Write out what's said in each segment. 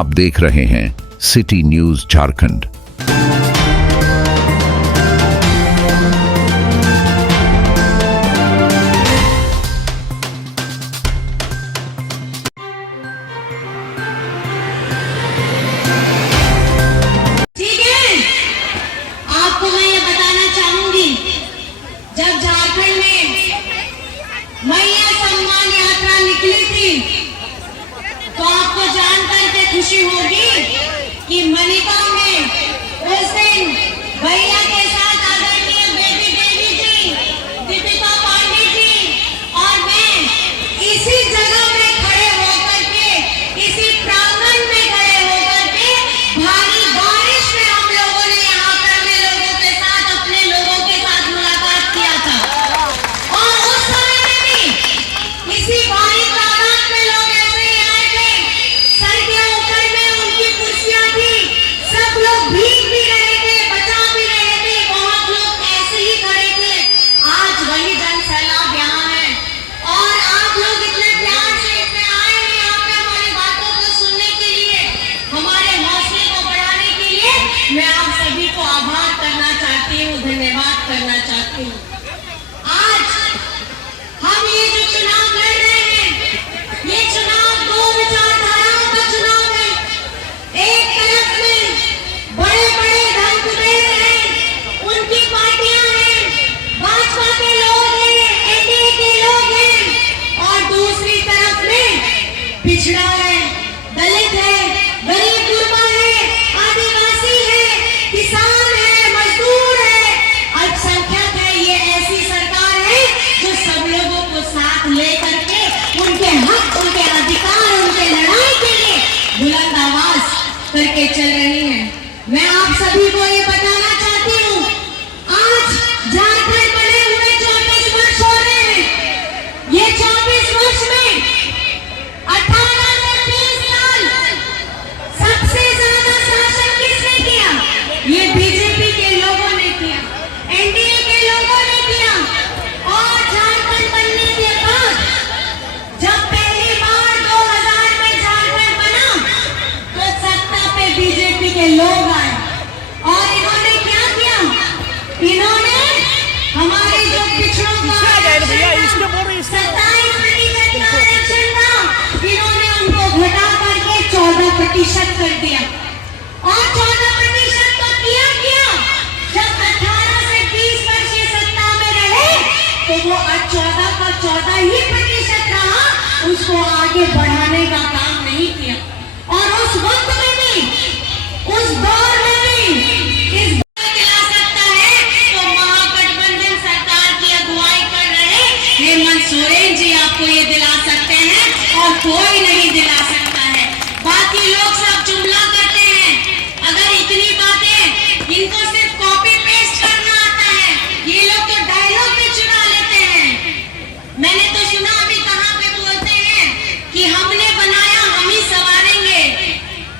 आप देख रहे हैं सिटी न्यूज झारखंड। जब झारखंड में मैया सम्मान यात्रा निकली थी तो आपको जानकर के खुशी होगी कि मनिका में उस दिन भैया के साथ आदरणीय बेबी देवी जी, दीपिका पांडे जी और मैं इसी जगह में खड़े होकर के, इसी प्रांगण में खड़े होकर के भारी बारिश में हम लोगों ने यहाँ पर में लोगों के साथ, अपने लोगों के साथ मुलाकात किया था। और उस समय में भी इसी भारी तादाद में लोग ऐसे ही आए थे, सर के ऊपर में उनकी कुर्सियां थी, सब लोग भीग भी रहे थे, बचा भी रहे थे, बहुत लोग ऐसे ही खड़े थे। आज वही जन सैलाब यहाँ है और आप लोग इतने प्यार से इतने आए हैं यहाँ पे हमारी बातों को सुनने के लिए, हमारे हौसले को बढ़ाने के लिए। मैं आप सभी को आभार करना चाहती हूँ, धन्यवाद करना चाहती हूँ। आज हम ये जो चुनाव लड़ रहे हैं, ये चुनाव दो विचारधाराओं का चुनाव है। एक तरफ में बड़े बड़े धनकुबेर हैं, उनकी पार्टियां हैं, भाजपा के लोग हैं, एनडीए के लोग हैं, और दूसरी तरफ में पिछड़ा है, दलित है, गरीब गुरबा है, आदिवासी है, किसान है, मजदूर है, अल्पसंख्यक है। ये ऐसी सरकार है जो सब लोगों को साथ लेकर के उनके हक, उनके अधिकार, उनके लड़ाई के लिए बुलंद आवाज करके चल रही है। मैं आप सभी को ये बताना चाहती हूँ, आज झारखंड बने हुए 24 वर्ष हो रहे हैं। ये 24 वर्ष में 18 से 30 साल सबसे ज्यादा शासन किसने किया? ये बीजेपी के लोगों ने किया, एनडीए के लोगों ने किया। और झारखंड बनने के बाद जब पहली बार 2000 में झारखंड बना तो सत्ता पे बीजेपी के लोग आए और इन्होंने क्या किया? इन्होंने हमारे जो पिछड़ों का आरक्षण था, 27% का आरक्षण था, इन्होंने उनको घटा करके 14% कर दिया। और 14% तो किया जब 18 से 20 वर्ष ये सत्ता में रहे तो वो 14 का 14% रहा, उसको आगे बढ़ाने का काम नहीं किया। और उस वक्त में भी, उस दौर में भी इस दिला सकता है तो महागठबंधन सरकार की अगुवाई कर रहे हेमंत सोरेन जी आपको ये दिला सकते हैं और कोई नहीं दिला सकता है। बाकी लोग सब जुमला करते हैं, अगर इतनी बातें इनको सिर्फ कॉपी पेस्ट करना आता है, ये लोग तो डायलॉग भी चुरा लेते हैं। मैंने तो सुना अभी कहाँ पे बोलते हैं कि हमने बनाया हम ही संवारेंगे,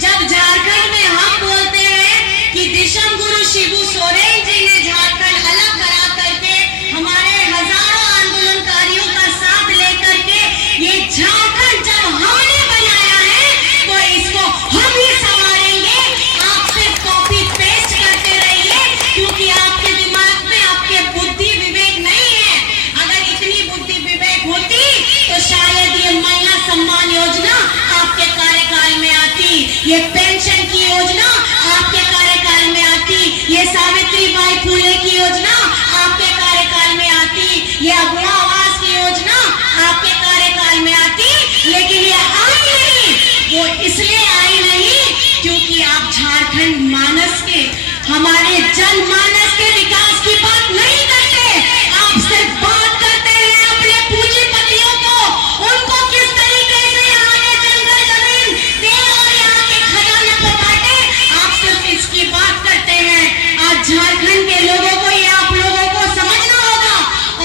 जब झारखंड में हम बोलते हैं कि दिशम गुरु शिबू सोरेन जी ने झारखंड अलग करा करके हमारे हजारों आंदोलनकारियों का साथ लेकर के ये झारखंड जब हमने बनाया है तो इसको हम ही संवारेंगे। आप सिर्फ कॉपी पेस्ट करते रहिए क्योंकि आपके दिमाग में आपके बुद्धि विवेक नहीं है। अगर इतनी बुद्धि विवेक होती तो शायद ये महिला सम्मान योजना आपके कार्यकाल में आती, ये पेंशन की योजना आपके कार्यकाल में आती, ये सावित्रीबाई फुले की योजना आपके कार्यकाल में आती, ये अबुआ आवास की योजना आपके कार्यकाल में आती। लेकिन ये आई नहीं, वो इसलिए आई नहीं क्योंकि आप झारखंड मानस के, हमारे जनमानस के विकास की बात नहीं करते। आप सिर्फ बात करते हैं अपने पूंजीपतियों को, उनको किस तरीके से यहाँ के जंगल जमीन दे और यहाँ के खजाने को बांटे, आप सिर्फ इसकी बात करते हैं। आज झारखंड के लोगों को, ये आप लोगों को समझना होगा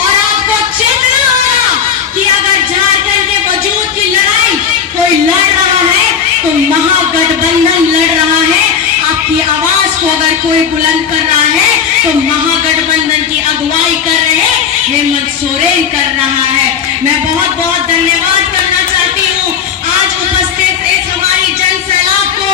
और आपको चेतना होगा कि अगर झारखंड के वजूद की लड़ाई कोई लड़ रहा है तो महागठबंधन लड़ रहा है। आपकी आवाज को अगर कोई बुलंद कर रहा है तो महागठबंधन की अगुवाई कर रहे हेमंत सोरेन कर रहा है। मैं बहुत बहुत धन्यवाद करना चाहती हूँ आज उपस्थित इस हमारी जन सैलाब को,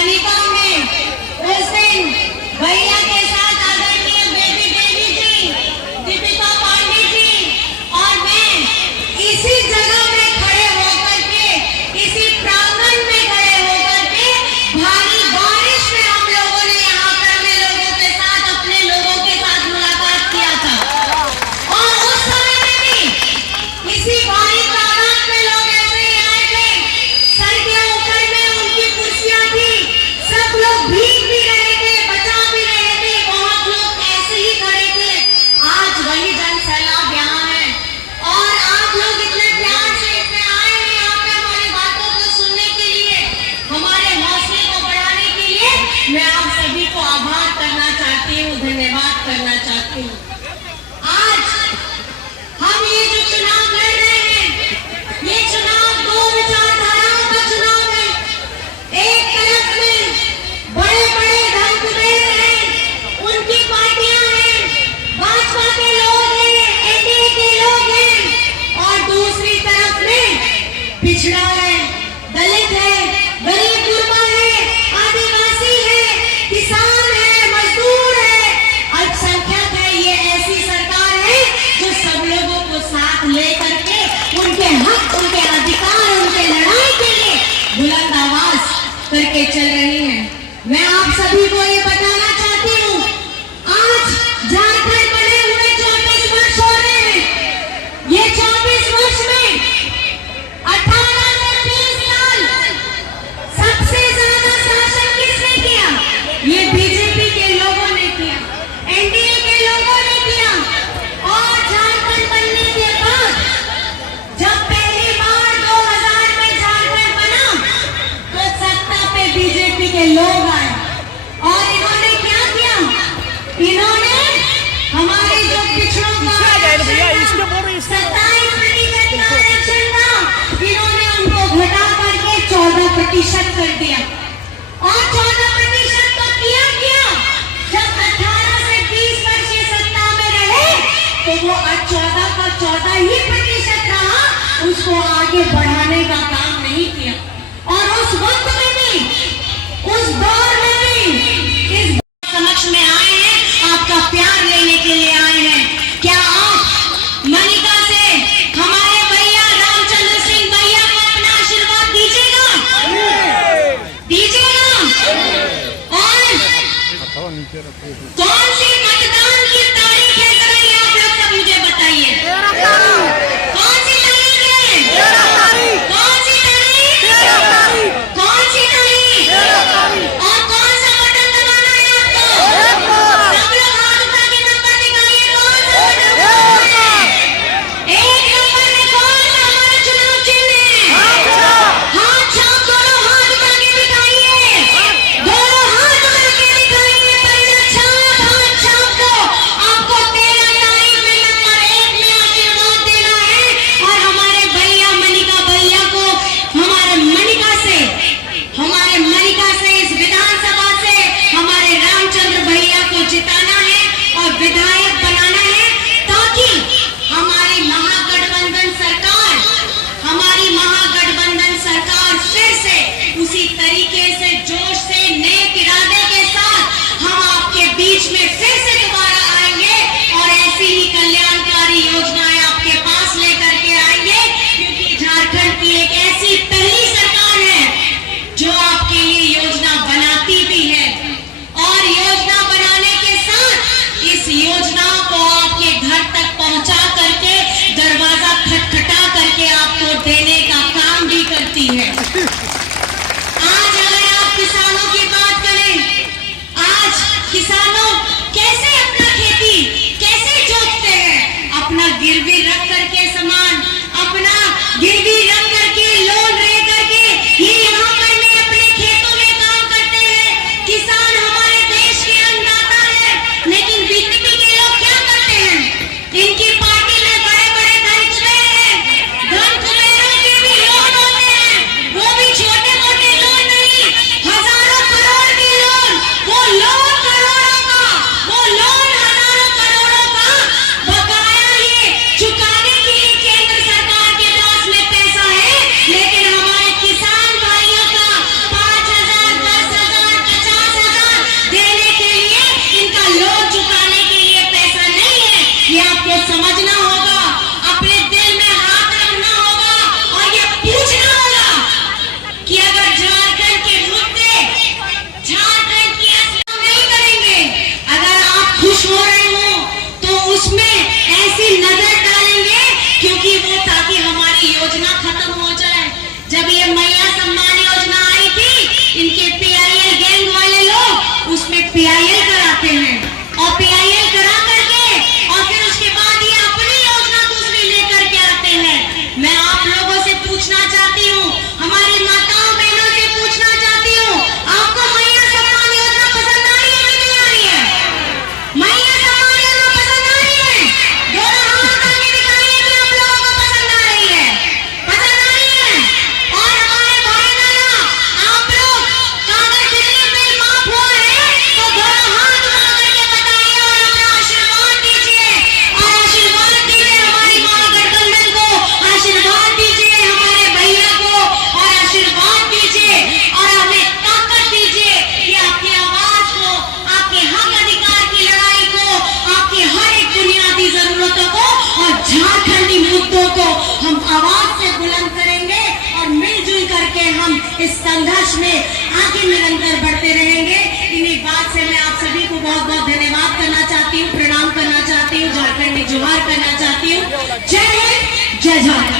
मनिका में उस दिन भैया के साथ आदरणीय बेबी देवी जी, दीपिका पांडे जी और मैं इसी जगह में खड़े होकर के, इसी प्रांगण में खड़े होकर के भारी बारिश में हम लोगों ने यहाँ पर अपने लोगों के साथ, अपने लोगों के साथ मुलाकात किया था। और उस समय में भी इसी भारी तादाद में लोग ऐसे ही आए थे, सर के ऊपर में उनकी कुर्सियां थी, सब लोग भीग भी रहे थे, बचा भी रहे थे, बहुत लोग ऐसे ही खड़े थे। आज वही जन सैलाब यहाँ है और आप लोग इतने प्यार से इतने आए हैं यहाँ पे हमारी बातों को सुनने के लिए, हमारे हौसले को बढ़ाने के लिए। मैं आप सभी को आभार करना चाहती हूँ, धन्यवाद करना चाहती हूँ। आज हम ये जो चुनाव लड़ रहे हैं, ये चुनाव दो विचारधाराओं का चुनाव है। एक तरफ में बड़े बड़े धन कुबेर हैं, उनकी पार्टियां हैं, भाजपा के लोग हैं, एनडीए के लोग हैं, और दूसरी तरफ में पिछड़ा है, दलित है, गरीब गुरबा है, आदिवासी है, किसान है, मजदूर है, अल्पसंख्यक है। ये ऐसी सरकार है जो सब लोगों को साथ लेकर के उनके हक, उनके अधिकार, उनके लड़ाई के लिए बुलंद आवाज करके चल रही है। मैं आप सभी को ये बताना चाहती हूँ, आज झारखंड बने हुए 24 वर्ष हो रहे हैं। ये 24 वर्ष में 18 से 30 साल सबसे ज्यादा शासन किसने किया? ये बीजेपी के लोगों ने किया, एनडीए के लोगों ने किया। और झारखंड बनने के बाद जब पहली बार 2000 में झारखंड बना तो सत्ता पे बीजेपी के लोग आए और इन्होंने क्या किया? इन्होंने हमारे जो पिछड़ों का आरक्षण था, 27% का आरक्षण था, इन्होंने उनको घटा करके 14% कर दिया। और 14% तो किया जब 18 से 20 वर्ष ये सत्ता में रहे तो वो 14 का 14 ही प्रतिशत रहा, उसको आगे बढ़ाने का काम नहीं किया। और उस वक्त में भी, उस दौर में भी इस समक्ष में आए हैं, आपका प्यार लेने के लिए आए हैं। क्या आप मनिका से हमारे भैया रामचंद्र सिंह भैया को अपना आशीर्वाद दीजिएगा? और कौन सी मतदान की तारीख है, जरा ये आप लोग सब मुझे बताइए। कौन सी तारीख है? कौन सी तारीख? कौन सी तारीख? और कौन सा बटन दबाना है आपको? सब लोग हाथ उठा के नंबर दिखाइए, कौन सा बटन दबाना है? एक नंबर में कौन सा हमारा चुनाव चिन्ह है? हाथ छाप, दोनों हाथ उठा के दिखाइए, दोनों हाथ उठा के दिखाइए, पहले छाप, हाथ छाप दो। आपको 13 इस संघर्ष में आगे निरंतर बढ़ते रहेंगे। इन्हीं बात से मैं आप सभी को बहुत बहुत धन्यवाद करना चाहती हूँ, प्रणाम करना चाहती हूँ, झारखंड में जोहार करना चाहती हूँ। जय हिंद, जय झारखंड।